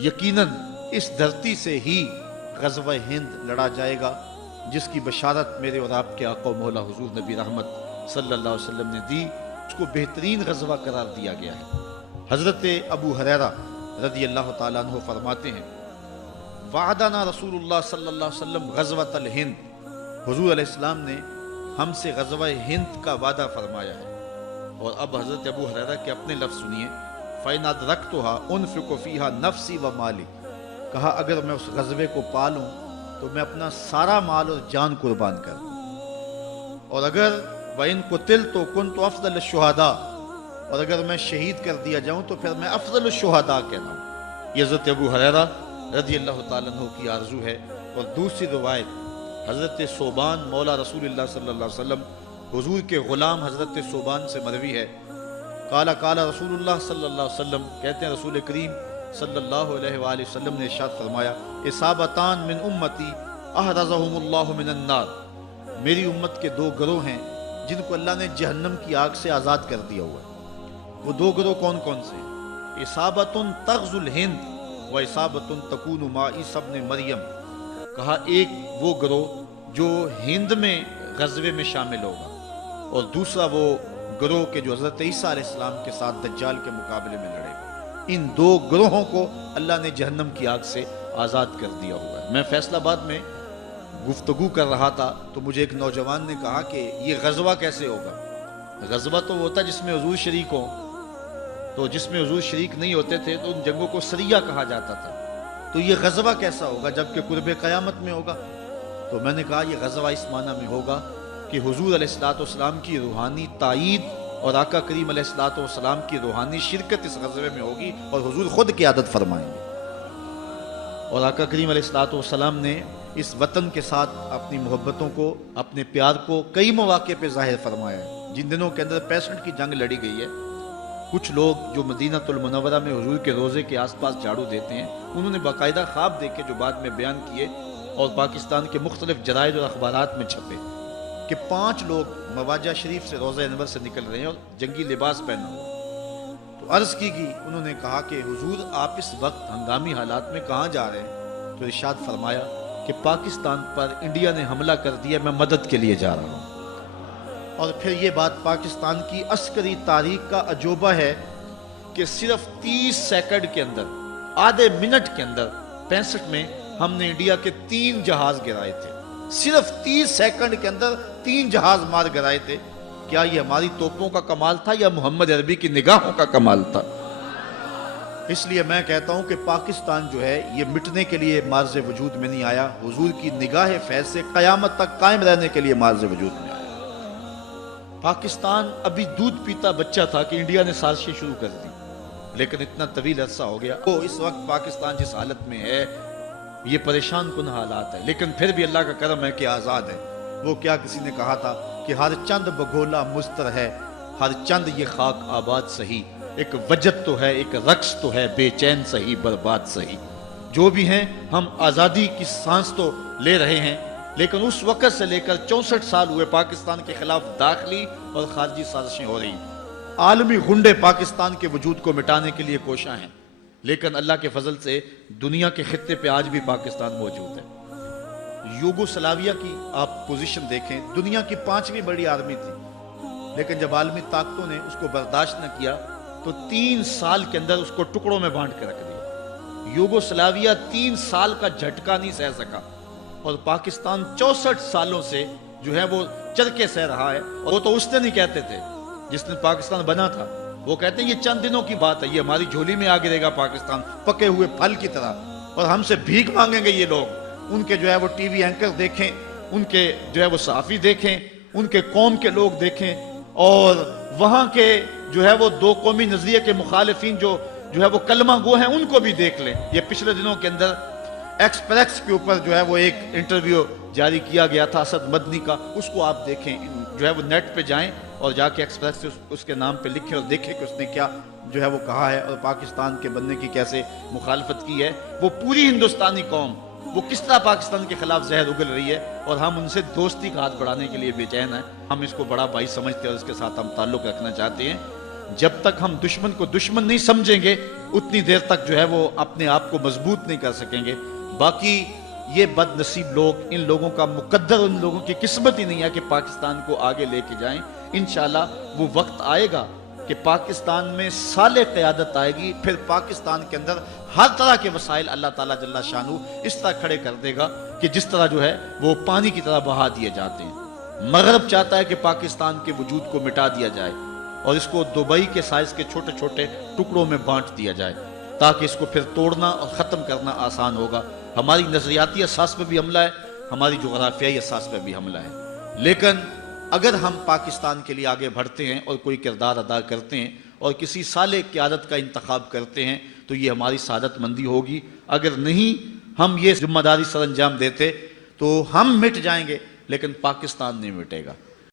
یقیناً اس دھرتی سے ہی غزوہ ہند لڑا جائے گا، جس کی بشارت میرے اور آپ کے آقا و مولا حضور نبی رحمت صلی اللہ علیہ وسلم نے دی، اس کو بہترین غزوہ قرار دیا گیا ہے۔ حضرت ابو ہریرہ رضی اللہ تعالیٰ عنہ فرماتے ہیں، وعدنا رسول اللہ صلی اللہ علیہ وسلم غزوۃ الہند، حضور علیہ السلام نے ہم سے غزوہ ہند کا وعدہ فرمایا ہے۔ اور اب حضرت ابو ہریرہ کے اپنے لفظ سنیے، فَإِنْ أَدْرَكْتُهَا أُنْفِقُ فِيهَا نَفْسِي وَمَالِي، کہا اگر میں اس غزوے کو پالوں تو میں اپنا سارا مال اور جان قربان کر دوں، اور اگر وَإِنْ قُتِلْتُ كُنْتُ أَفْضَلَ الشُّهَدَاء، اور اگر میں شہید کر دیا جاؤں تو پھر میں افضل الشہداء کہلاؤں۔ یہ حضرت ابو ہریرہ رضی اللہ تعالیٰ عنہ کی آرزو ہے۔ اور دوسری روایت حضرت ثوبان مولا رسول اللہ صلی اللہ علیہ وسلم، حضور کے غلام حضرت ثوبان سے مروی ہے، قال رسول اللہ صلی اللہ علیہ وسلم، کہتے ہیں رسول کریم صلی اللہ علیہ وآلہ وسلم نے ارشاد فرمایا، اصابتان من امتی احرزہم اللہ من النار، میری امت کے دو گروہ ہیں جن کو اللہ نے جہنم کی آگ سے آزاد کر دیا ہوا ہے۔ وہ دو گروہ کون کون سے ہیں؟ اصابت تغزو الہند و اصابت تکون مع عیسی ابن مریم، کہا ایک وہ گروہ جو ہند میں غزوے میں شامل ہوگا، اور دوسرا وہ گروہ کے جو حضرت عیسیٰ علیہ السلام کے ساتھ دجال کے مقابلے میں لڑے گا۔ ان دو گروہوں کو اللہ نے جہنم کی آگ سے آزاد کر دیا ہوا ہے۔ میں فیصل آباد میں گفتگو کر رہا تھا تو مجھے ایک نوجوان نے کہا کہ یہ غزوہ کیسے ہوگا؟ غزوہ تو ہوتا جس میں حضور شریک ہوں، تو جس میں حضور شریک نہیں ہوتے تھے تو ان جنگوں کو سریہ کہا جاتا تھا، تو یہ غزوہ کیسا ہوگا جبکہ قرب قیامت میں ہوگا؟ تو میں نے کہا یہ غزوہ اس معنی میں ہوگا کہ حضور علیہ السلام کی روحانی تائید اور آقا کریم علیہ السلام کی روحانی شرکت اس غزوے میں ہوگی، اور حضور خود قیادت فرمائیں گے۔ اور آقا کریم علیہ السلام نے اس وطن کے ساتھ اپنی محبتوں کو، اپنے پیار کو کئی مواقع پہ ظاہر فرمایا ہے۔ جن دنوں کے اندر 65 کی جنگ لڑی گئی ہے، کچھ لوگ جو مدینہ المنورہ میں حضور کے روضے کے آس پاس جھاڑو دیتے ہیں، انہوں نے باقاعدہ خواب دیکھے جو بعد میں بیان کیے اور پاکستان کے مختلف جرائد اور اخبارات میں چھپے، کہ 5 لوگ مواجہ شریف سے روضہ انور سے نکل رہے ہیں اور جنگی لباس پہنا ہوا۔ تو عرض کی گئی، انہوں نے کہا کہ حضور آپ اس وقت ہنگامی حالات میں کہاں جا رہے ہیں؟ تو ارشاد فرمایا کہ پاکستان پر انڈیا نے حملہ کر دیا، میں مدد کے لیے جا رہا ہوں۔ اور پھر یہ بات پاکستان کی عسکری تاریخ کا عجوبہ ہے کہ صرف 30 سیکنڈ کے اندر، آدھے منٹ کے اندر 65 میں ہم نے انڈیا کے 3 جہاز گرائے تھے۔ صرف 30 سیکنڈ کے اندر 3 جہاز مار گرائے تھے۔ کیا یہ ہماری توپوں کا کمال تھا یا محمد عربی کی نگاہوں کا کمال تھا؟ اس لیے میں کہتا ہوں کہ پاکستان جو ہے یہ مٹنے کے لیے معرض وجود میں نہیں آیا، حضور کی نگاہ فیض سے قیامت تک قائم رہنے کے لیے معرض وجود میں آیا۔ پاکستان ابھی دودھ پیتا بچہ تھا کہ انڈیا نے سازشیں شروع کر دی، لیکن اتنا طویل عرصہ ہو گیا۔ تو اس وقت پاکستان جس حالت میں ہے یہ پریشان کن حالات ہے، لیکن پھر بھی اللہ کا کرم ہے کہ آزاد ہے۔ وہ کیا کسی نے کہا تھا کہ ہر چند بگولا مستر ہے، ہر چند یہ خاک آباد سہی، ایک وجد تو ہے ایک رقص تو ہے، بے چین سہی برباد سہی۔ جو بھی ہیں ہم آزادی کی سانس تو لے رہے ہیں، لیکن اس وقت سے لے کر 64 سال ہوئے پاکستان کے خلاف داخلی اور خارجی سازشیں ہو رہی ہیں۔ عالمی غنڈے پاکستان کے وجود کو مٹانے کے لیے کوشاں ہیں، لیکن اللہ کے فضل سے دنیا کے خطے پہ آج بھی پاکستان موجود ہے۔ یوگوسلاویہ کی آپ پوزیشن دیکھیں، دنیا کی 5ویں بڑی آرمی تھی، لیکن جب عالمی طاقتوں نے اس کو برداشت نہ کیا تو 3 سال کے اندر اس کو ٹکڑوں میں بانٹ کے رکھ دیا۔ یوگوسلاویہ 3 سال کا جھٹکا نہیں سہ سکا، اور پاکستان 64 سالوں سے جو ہے وہ چرکے سہ رہا ہے۔ اور وہ تو اس نے نہیں کہتے تھے جس نے پاکستان بنا تھا، وہ کہتے ہیں یہ چند دنوں کی بات ہے، یہ ہماری جھولی میں آ گرے گا پاکستان پکے ہوئے پھل کی طرح، اور ہم سے بھیک مانگیں گے یہ لوگ۔ ان کے جو ہے وہ ٹی وی اینکر دیکھیں، ان کے جو ہے وہ صحافی دیکھیں، ان کے قوم کے لوگ دیکھیں، اور وہاں کے جو ہے وہ 2 قومی نظریے کے مخالفین جو ہے وہ کلمہ گو ہیں ان کو بھی دیکھ لیں۔ یہ پچھلے دنوں کے اندر ایکسپریس کے اوپر جو ہے وہ ایک انٹرویو جاری کیا گیا تھا اسد مدنی کا، اس کو آپ دیکھیں، جو ہے وہ نیٹ پہ جائیں اور جا کے ایکسپریس سے اس کے نام پہ لکھیں اور دیکھیں کہ اس نے کیا جو ہے وہ کہا ہے اور پاکستان کے بننے کی کیسے مخالفت کی ہے۔ وہ پوری ہندوستانی قوم وہ کس طرح پاکستان کے خلاف زہر اگل رہی ہے، اور ہم ان سے دوستی کا ہاتھ بڑھانے کے لیے بے چین ہیں۔ ہم اس کو بڑا بھائی سمجھتے ہیں اور اس کے ساتھ ہم تعلق رکھنا چاہتے ہیں، جب تک ہم دشمن کو دشمن نہیں سمجھیں گے اتنی دیر تک جو ہے وہ اپنے آپ کو مضبوط نہیں کر سکیں گے. باقی یہ بد نصیب لوگ، ان لوگوں کا مقدر، ان لوگوں کی قسمت ہی نہیں ہے کہ پاکستان کو آگے لے کے جائیں. انشاءاللہ وہ وقت آئے گا کہ پاکستان میں صالح قیادت آئے گی، پھر پاکستان کے اندر ہر طرح کے وسائل اللہ تعالیٰ جل شانہ اس طرح کھڑے کر دے گا کہ جس طرح جو ہے وہ پانی کی طرح بہا دیے جاتے ہیں. مغرب چاہتا ہے کہ پاکستان کے وجود کو مٹا دیا جائے اور اس کو دبئی کے سائز کے چھوٹے چھوٹے ٹکڑوں میں بانٹ دیا جائے تاکہ اس کو پھر توڑنا اور ختم کرنا آسان ہوگا. ہماری نظریاتی اساس پہ بھی حملہ ہے، ہماری جغرافیائی اساس پہ بھی حملہ ہے. لیکن اگر ہم پاکستان کے لیے آگے بڑھتے ہیں اور کوئی کردار ادا کرتے ہیں اور کسی صالح قیادت کا انتخاب کرتے ہیں تو یہ ہماری سعادت مندی ہوگی. اگر نہیں ہم یہ ذمہ داری سر انجام دیتے تو ہم مٹ جائیں گے لیکن پاکستان نہیں مٹے گا.